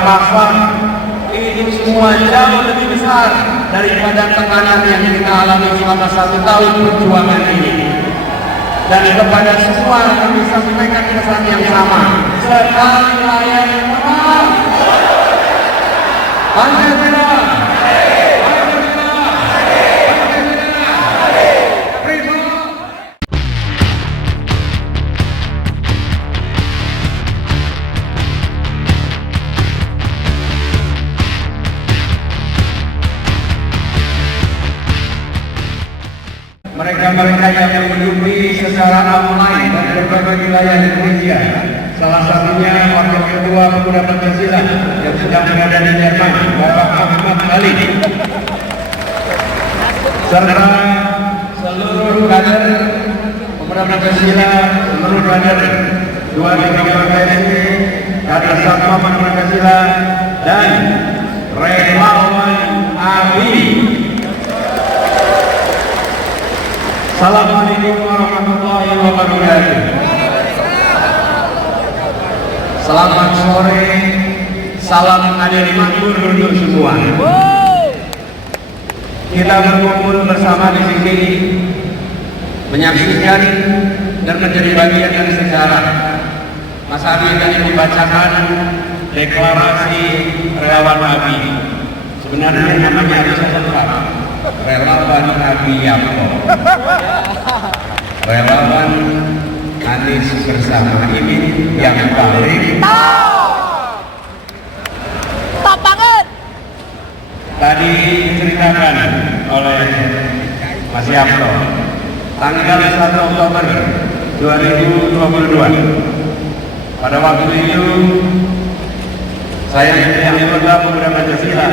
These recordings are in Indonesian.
rampasan, ini semua jauh lebih besar daripada tekanan yang kita alami selama 1 tahun perjuangan ini. Dan kepada semua kami sampaikan pesan yang sama, sekali layar yang menang, Pancasila. Mereka-mereka yang mengikuti secara online dari berbagai wilayah Indonesia, salah satunya Wakil Ketua Pemuda Pancasila yang sedang berada di Jerman, Bapak Ahmad Ali, serta seluruh kader Pemuda Pancasila, seluruh kader 2 PSI, kader Satwa Pemuda Pancasila, dan relawan ABI. Assalamualaikum warahmatullahi wabarakatuh. Selamat sore, salam adil makmur untuk semua. Kita berkumpul bersama di sini menyaksikan dan menjadi bagian dari sejarah. Mas Adi tadi membacakan deklarasi relawan ABI. Sebenarnya namanya harus lengkap. Relawan ABI Yamko, relawan Anies bersama ini yang paling top banget. Tadi diceritakan oleh Mas Yamko, tanggal 1 Oktober 2022. Pada waktu itu saya menjadi anggota Pemuda Pancasila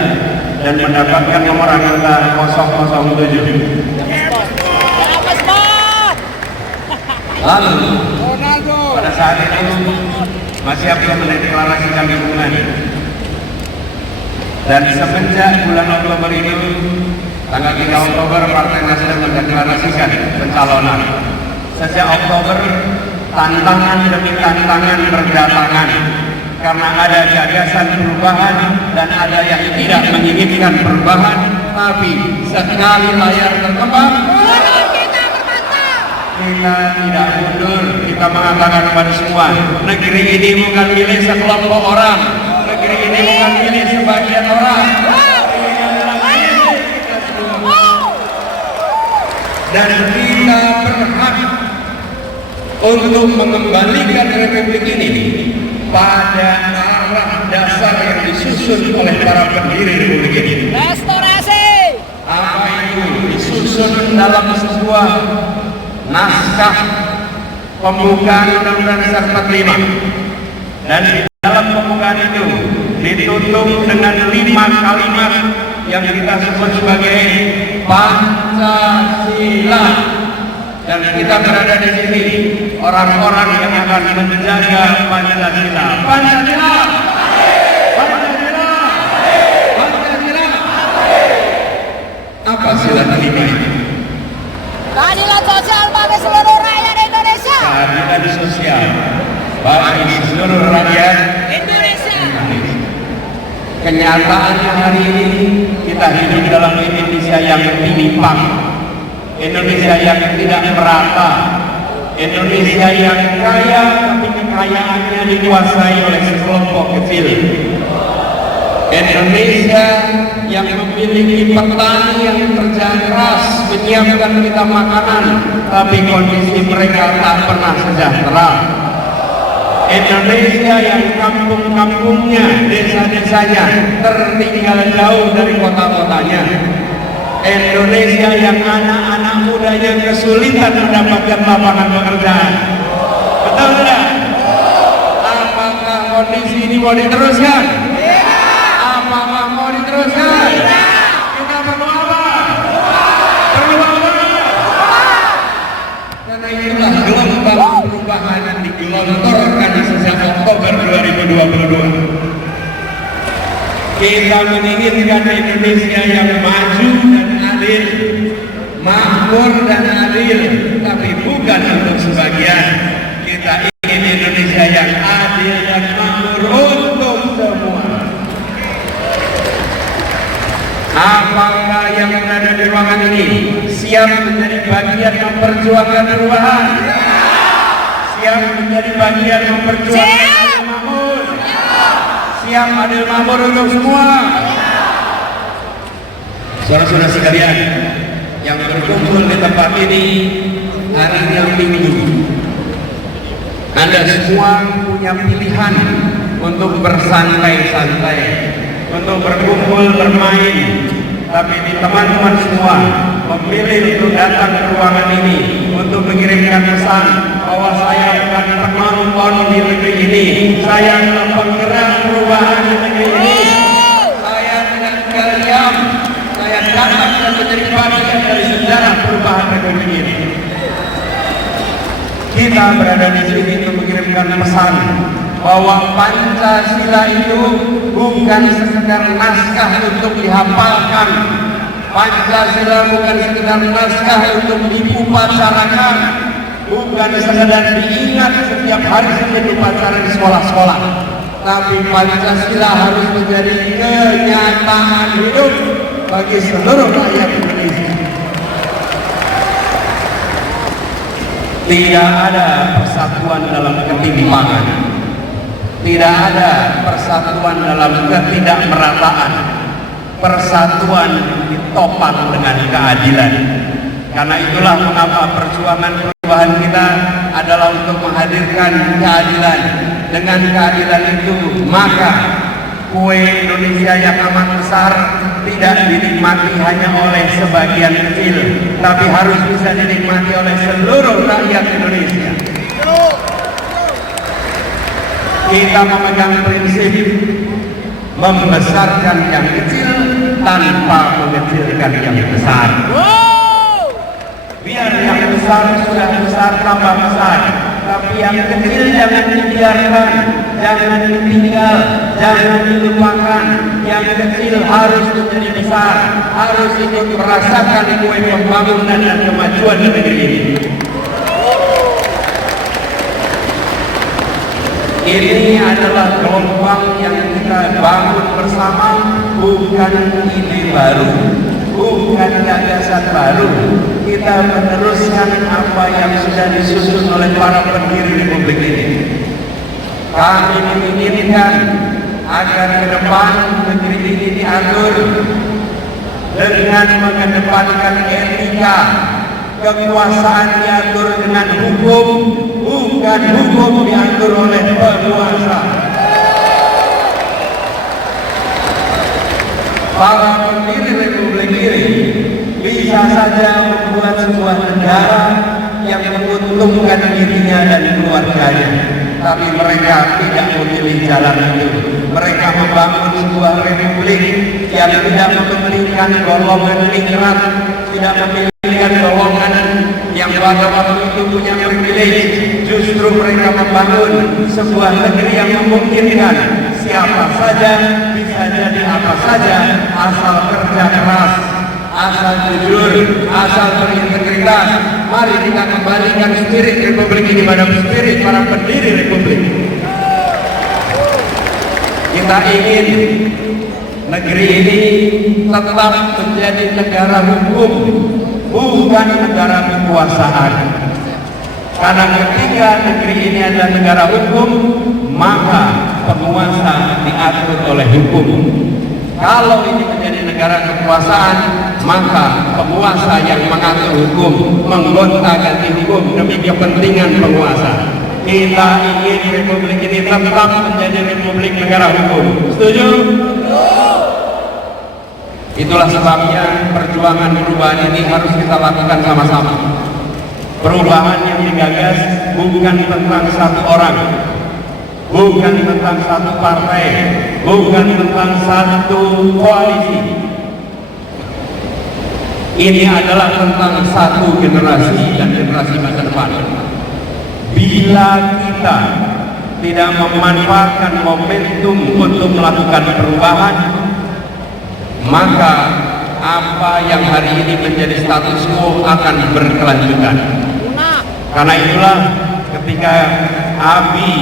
dan mendapatkan nomor anggota 007. Lalu pada saat itu masih belum mendeklarasikan dukungan, dan semenjak bulan Oktober itu, tanggal 3 Oktober Partai Nasdem mendeklarasikan pencalonan. Sejak Oktober tantangan demi tantangan berdatangan, karena ada gagasan perubahan dan ada yang tidak menginginkan perubahan, tapi sekali layar terkembang, kita tidak mundur. Kita mengatakan kepada semua, negeri ini bukan milik sekelompok orang, negeri ini bukan milik sebagian orang, ini adalah milik kita semua. Dan kita berhak untuk mengembalikan republik ini pada arah dasar yang disusun oleh para pendiri republik ini. Restorasi. Apa itu? Disusun dalam sebuah naskah pembukaan Undang-Undang Dasar 45, dan di dalam pembukaan itu ditutup dengan 5 kalimat yang kita sebut sebagai Pancasila. Dan kita berada di sini, orang-orang yang akan menjaga Pancasila. Pancasila, Pancasila, Pancasila. Apa sila kelima itu? Keadilan sosial bagi seluruh rakyat Indonesia. Keadilan sosial bagi seluruh rakyat Indonesia. Kenyataannya hari ini kita hidup dalam Indonesia yang timpang, Indonesia yang tidak merata, Indonesia yang kaya tapi kekayaannya dikuasai oleh sekelompok kecil, Indonesia yang memiliki petani yang kerja keras menyiapkan kita makanan, tapi kondisi mereka tak pernah sejahtera. Indonesia yang kampung-kampungnya, desa-desanya tertinggal jauh dari kota-kotanya. Indonesia yang anak-anak mudanya kesulitan mendapatkan lapangan pekerjaan. Betul tidak? Apakah kondisi ini mau diteruskan? Apakah mau diteruskan? Kita perlu apa? Perlu apa? Karena itulah gelombang perubahan yang digelontorkan sejak Oktober 2022. Kita menginginkan Indonesia yang maju dan adil, makmur dan adil, tapi bukan untuk sebagian. Kita ingin Indonesia yang adil dan makmur untuk semua. Apakah yang berada di ruangan ini siap menjadi bagian memperjuangkan perubahan? Siap menjadi bagian memperjuangkan adil makmur? Siap adil makmur untuk semua? Saudara-saudara sekalian yang berkumpul di tempat ini hari yang Minggu, Anda semua punya pilihan untuk bersantai-santai, untuk berkumpul bermain, tapi di teman-teman semua memilih untuk datang ke ruangan ini untuk mengirimkan pesan bahwa saya bukan penonton di negeri ini, saya adalah penggerak perubahan di negeri ini. Saya tidak tinggal diam, saya datang dan menjadi bagian dari sejarah perubahan republik ini. Kita berada di sini untuk mengirimkan pesan bahwa Pancasila itu bukan sekedar naskah untuk dihafalkan. Pancasila bukan sekedar naskah untuk diupacarakan, bukan sekedar diingat setiap hari Senin upacara di sekolah-sekolah. Tapi Pancasila harus menjadi kenyataan hidup bagi seluruh rakyat Indonesia. Tidak ada persatuan dalam ketimpangan, tidak ada persatuan dalam ketidakmerataan. Persatuan ditopang dengan keadilan. Karena itulah mengapa perjuangan perubahan kita adalah untuk menghadirkan keadilan. Dengan keadilan itu maka kue Indonesia yang amat besar tidak dinikmati hanya oleh sebagian kecil, tapi harus bisa dinikmati oleh seluruh rakyat Indonesia. Kita memegang prinsip membesarkan yang kecil tanpa mengecilkan yang besar. Biar yang besar sudah besar tambah besar, tapi yang kecil jangan dibiarkan, jangan ditinggal, jangan dilupakan. Yang kecil harus menjadi besar, harus ikut merasakan kue pembangunan dan kemajuan di negeri ini. Ini adalah gelombang yang kita bangun bersama, bukan ide baru, bukan gagasan baru. Kita meneruskan apa yang sudah disusun oleh para pendiri republik ini. Kami menginginkan agar ke depan negeri ini diatur dengan mengedepankan etika, kekuasaan diatur dengan hukum, bukan hukum diatur oleh penguasa. Para pendiri republik ini bisa saja membuat sebuah negara yang menguntungkan dirinya dan keluarganya, tapi mereka tidak memilih jalan itu. Mereka membangun sebuah republik yang tidak mementingkan golongan ningrat, tidak memilihkan golongan yang pada waktu itu punya privilege. Justru mereka membangun sebuah negeri yang memungkinkan siapa saja bisa jadi apa saja, asal kerja keras, asal jujur, asal berintegritas. Mari kita kembalikan spirit republik ini pada spirit para pendiri republik. Kita ingin negeri ini tetap menjadi negara hukum, bukan negara kekuasaan. Karena ketika negeri ini adalah negara hukum, maka penguasa diatur oleh hukum. Kalau ini menjadi negara kekuasaan, maka penguasa yang mengatur hukum, menggonta-ganti hukum demi kepentingan penguasa. Kita ingin republik ini tetap menjadi republik negara hukum. Setuju? Itulah sebabnya perjuangan perubahan ini harus kita lakukan sama-sama. Perubahan yang digagas bukan tentang satu orang, bukan tentang satu partai, bukan tentang satu koalisi. Ini adalah tentang satu generasi dan generasi masa depan. Bila kita tidak memanfaatkan momentum untuk melakukan perubahan, maka apa yang hari ini menjadi status quo akan berkelanjutan. Karena itulah ketika ABI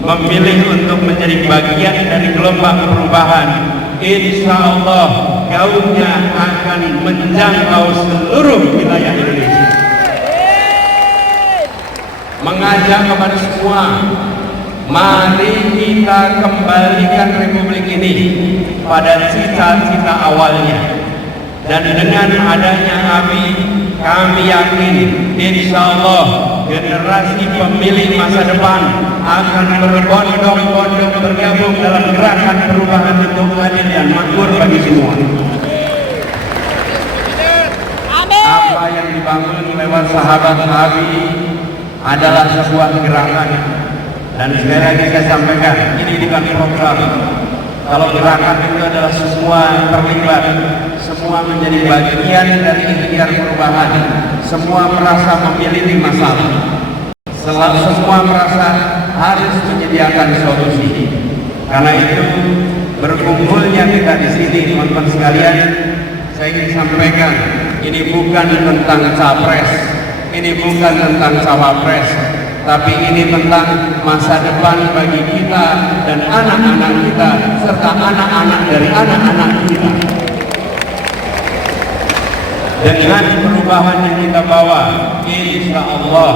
memilih untuk menjadi bagian dari gelombang perubahan, insya Allah gaungnya akan menjangkau seluruh wilayah Indonesia. Mengajak kepada semua, mari kita kembalikan Republik ini pada cita-cita awalnya. Dan dengan adanya kami yakin insya Allah generasi pemilih masa depan akan berbondong-bondong bergabung dalam gerakan perubahan untuk adil dan makmur bagi semua. Apa yang dibangun lewat sahabat Nabi adalah sebuah gerakan, dan sekali lagi saya sampaikan, ini bukan program. Kalau gerakan itu adalah semua terlibat, semua menjadi bagian dari ikhtiar perubahan, semua merasa memiliki masalah, semua merasa harus menyediakan solusi. Karena itu berkumpulnya kita di sini, teman-teman sekalian, saya ingin sampaikan, ini bukan tentang capres, ini bukan tentang cawapres, tapi ini tentang masa depan bagi kita dan anak-anak kita serta anak-anak dari anak-anak kita. Dengan perubahan yang kita bawa, insya Allah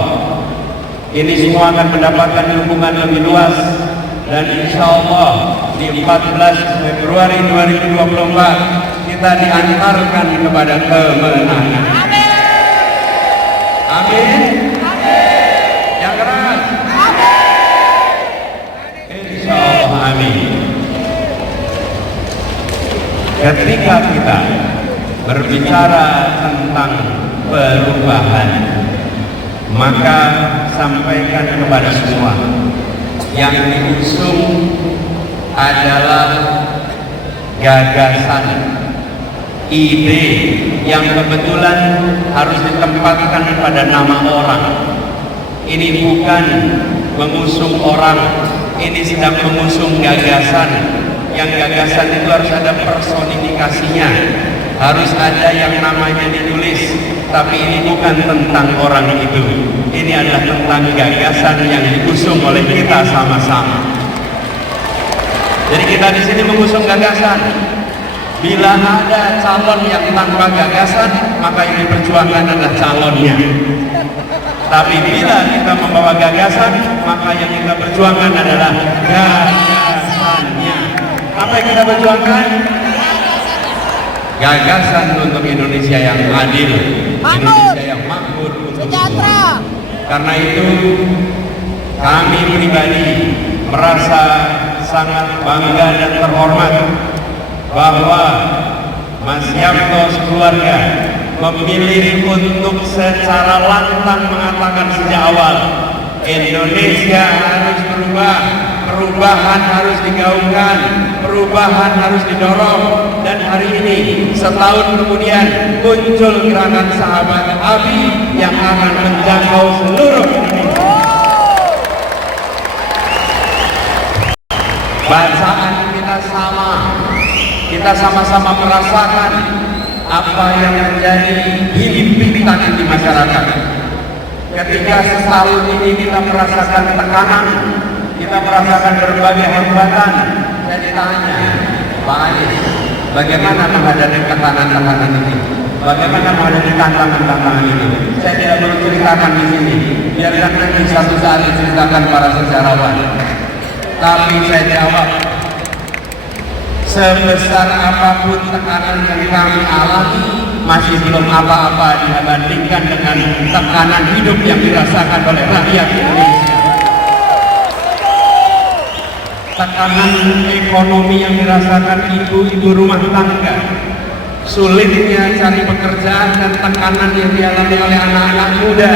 ini semua akan mendapatkan dukungan lebih luas, dan insya Allah di 14 Februari 2024 kita diantarkan kepada kemenangan. Amin. Yang keras. Insya Allah amin. Ketika kita berbicara tentang perubahan, maka sampaikan kepada semua, yang diusung adalah gagasan, ide yang kebetulan harus ditempatkan pada nama orang. Ini bukan mengusung orang, ini sedang mengusung gagasan. Yang gagasan itu harus ada personifikasinya, harus ada yang namanya ditulis. Tapi ini bukan tentang orang itu, ini adalah tentang gagasan yang diusung oleh kita sama-sama. Jadi kita di sini mengusung gagasan. Bila ada calon yang tanpa gagasan, maka yang diperjuangkan adalah calonnya. Tapi bila kita membawa gagasan, maka yang kita perjuangkan adalah gagasannya. Apa yang kita perjuangkan? Gagasan untuk Indonesia yang adil, Indonesia yang makmur untuk semua. Karena itu kami pribadi merasa sangat bangga dan terhormat bahwa Mas Yamto sekeluarga memilih untuk secara lantang mengatakan sejak awal, Indonesia harus berubah, perubahan harus digaungkan, perubahan harus didorong. Dan hari ini setahun kemudian muncul gerakan sahabat Abi yang akan menjangkau seluruh Indonesia. Bacaan kita sama, kita sama-sama merasakan apa yang menjadi himpitan di masyarakat. Ketika setahun ini kita merasakan tekanan, kita merasakan berbagai hambatan, saya ditanya, Pak Anies, bagaimana menghadapi tekanan-tekanan ini? Bagaimana menghadapi tantangan-tantangan ini? Saya tidak perlu ceritakan di sini, biarkan nanti satu saat diceritakan para sejarawan. Tapi saya jawab, sebesar apapun tekanan yang kami alami, masih belum apa-apa dibandingkan dengan tekanan hidup yang dirasakan oleh rakyat Indonesia. Tekanan ekonomi yang dirasakan ibu-ibu rumah tangga, sulitnya cari pekerjaan dan tekanan yang dialami oleh anak-anak muda,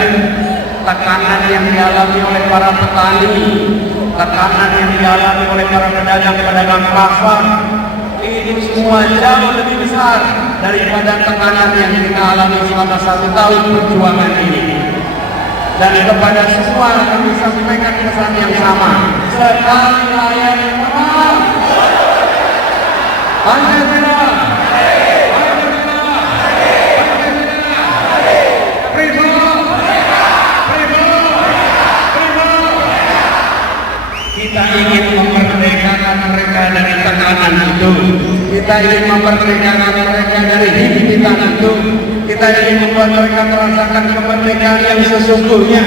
tekanan yang dialami oleh para petani, tekanan yang dialami oleh para pedagang-pedagang pasar, itu semua jauh lebih besar daripada tekanan yang kita alami selama 1 tahun perjuangan ini. Dan kepada semua kami sampaikan pesan yang sama, sekali rakyat yang menang, Pancasila, Pancasila, Pancasila, Primo, Primo, Primo. Kita ingin memerdekakan mereka dari tekanan itu. Kita Kita ingin memerdekakan mereka dari himpitan itu. Kita ingin membuat mereka merasakan kemerdekaan yang sesungguhnya.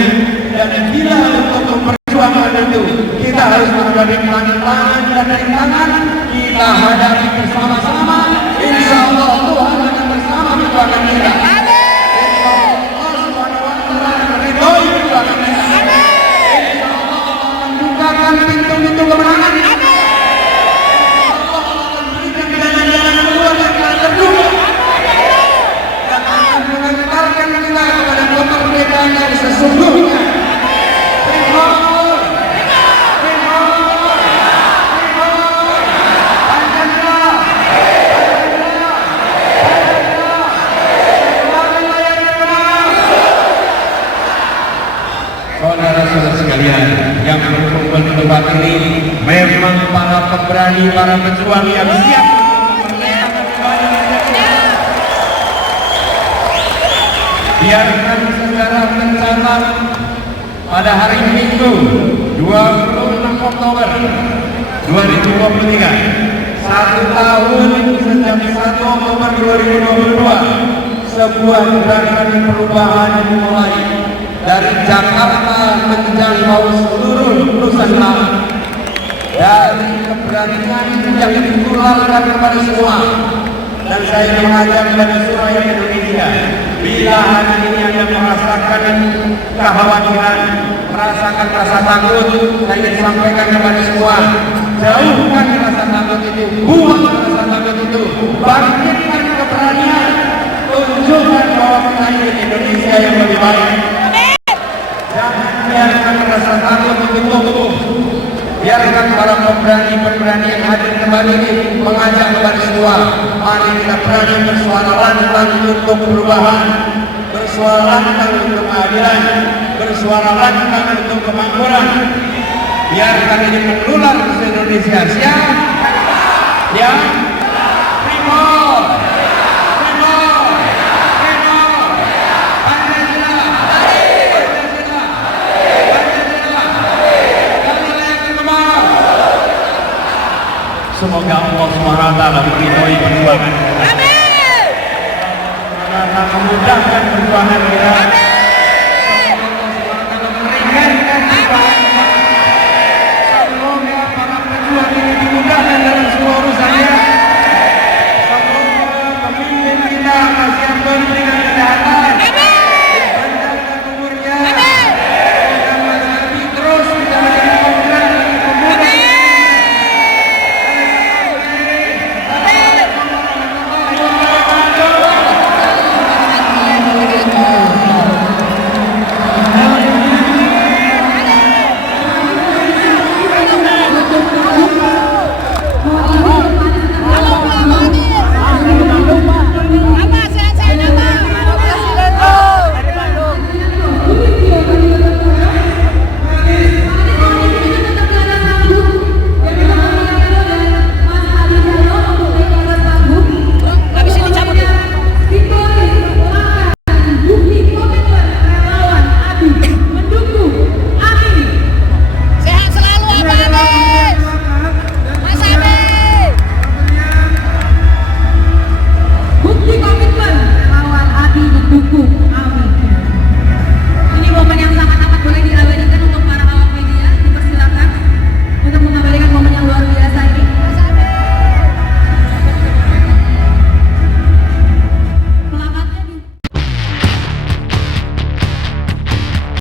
Dan bila untuk perjuangan itu kita harus menghadapi tantangan dan rintangan, kita hadapi bersama-sama. Insya Allah Tuhan akan bersama perjuangan kita. Membukakan pintu-pintu kemenangan. Allah akan berikan jalan-jalan keluar yang tak terduga. Dan akan mengantarkan kita kepada kemerdekaan yang sesungguhnya. Saudara-saudara sekalian yang berkumpul di tempat ini, memang para pemberani, para pejuang yang siap. Biarkan sejarah mencatat pada hari Minggu 26 Oktober 2023, 1 tahun sejak 1 Oktober 2022, sebuah gerakan perubahan dimulai dari Jakarta menjangkau seluruh Nusantara, dari keberanian yang ditularkan kepada semua. Dan saya mengajak kepada semua yang Indonesia, bila hari ini Anda merasakan kekhawatiran, merasakan rasa takut, saya ingin sampaikan kepada semua, jauhkan rasa takut itu, buang rasa takut itu, bangkitkan keberanian, tunjukkan bahwa kita ingin Indonesia yang lebih baik. Jangan biarkan rasa takut itu tumbuh. Biarkan para pemberani yang hadir kembali ini mengajak kepada semua, mari kita berani bersuara lantang untuk perubahan, bersuara lantang untuk keadilan, bersuara lantang untuk kemakmuran. Biarkan ini menular ke Indonesia. Siap? Ya? Primor! Semoga Allah SWT meridhoi perjuangan kita. Amin. Memudahkan perjuangan kita.